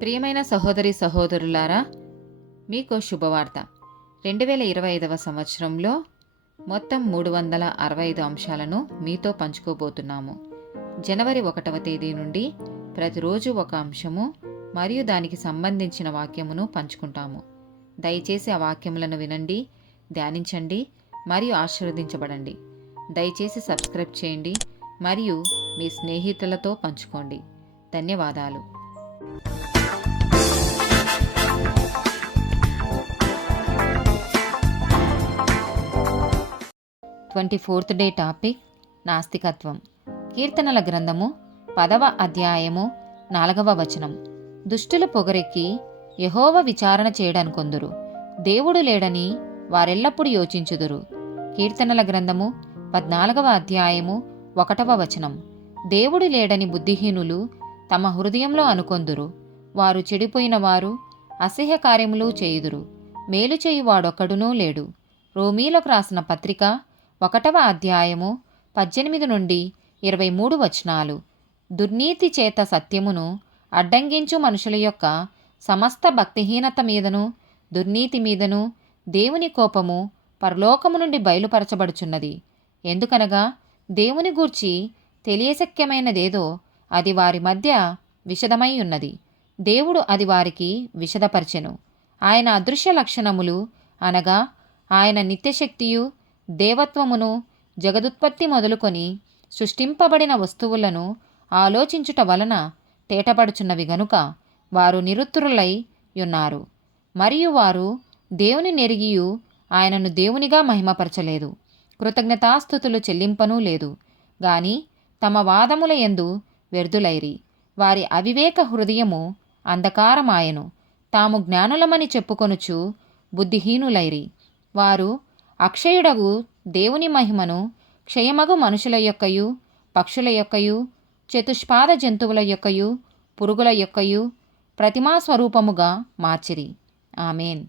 ప్రియమైన సహోదరి సహోదరులారా, మీకు శుభవార్త. 2025వ సంవత్సరంలో మొత్తం 365 అంశాలను మీతో పంచుకోబోతున్నాము. జనవరి 1వ తేదీ నుండి ప్రతిరోజు ఒక అంశము మరియు దానికి సంబంధించిన వాక్యమును పంచుకుంటాము. దయచేసి ఆ వాక్యములను వినండి, ధ్యానించండి మరియు ఆశీర్వదించబడండి. దయచేసి సబ్స్క్రైబ్ చేయండి మరియు మీ స్నేహితులతో పంచుకోండి. ధన్యవాదాలు. 24th day topic నాస్తికత్వం. కీర్తనల గ్రంథము 10వ అధ్యాయము 4వ వచనం. దుష్టులు పొగరెక్కి యెహోవా విచారణ చేయడనుకొందురు, దేవుడు లేడని వారెల్లప్పుడు యోచించుదురు. కీర్తనల గ్రంథము 14వ అధ్యాయము 1వ వచనం. దేవుడు లేడని బుద్ధిహీనులు తమ హృదయంలో అనుకొందురు, వారు చెడిపోయిన వారు అసహ్య కార్యములు చేయుదురు, మేలు చేయువాడొక్కడునూ లేడు. రోమీలకు రాసిన పత్రిక 1వ అధ్యాయము 18 నుండి 23 వచనాలు. దుర్నీతి చేత సత్యమును అడ్డంగించు మనుషుల యొక్క సమస్త భక్తిహీనత మీదను దుర్నీతి మీదను దేవుని కోపము పరలోకము నుండి బయలుపరచబడుచున్నది. ఎందుకనగా దేవుని గూర్చి తెలియశక్యమైనదేదో అది వారి మధ్య విషదమై ఉన్నది. దేవుడు అది వారికి విషదపరచెను. ఆయన అదృశ్య లక్షణములు అనగా ఆయన నిత్యశక్తియు దేవత్వమును జగదుత్పత్తి మొదలుకొని సృష్టింపబడిన వస్తువులను ఆలోచించుట వలన తేటపడుచున్నవి గనుక వారు నిరుత్తరులై యున్నారు. మరియు వారు దేవుని నెరిగియు ఆయనను దేవునిగా మహిమపరచలేదు, కృతజ్ఞతాస్థుతులు చెల్లింపనూ లేదు, గాని తమ వాదముల యందు వ్యర్థులైరి. వారి అవివేక హృదయము అంధకారమాయెను, తాము జ్ఞానులమని చెప్పుకొనుచు బుద్ధిహీనులైరి. వారు అక్షయుడగు దేవుని మహిమను క్షయమగు మనుషుల యొక్కయు పక్షుల యొక్కయు చతుష్పాద జంతువుల యొక్కయు పురుగుల యొక్కయు ప్రతిమా స్వరూపముగా మార్చిరి. ఆమేన్.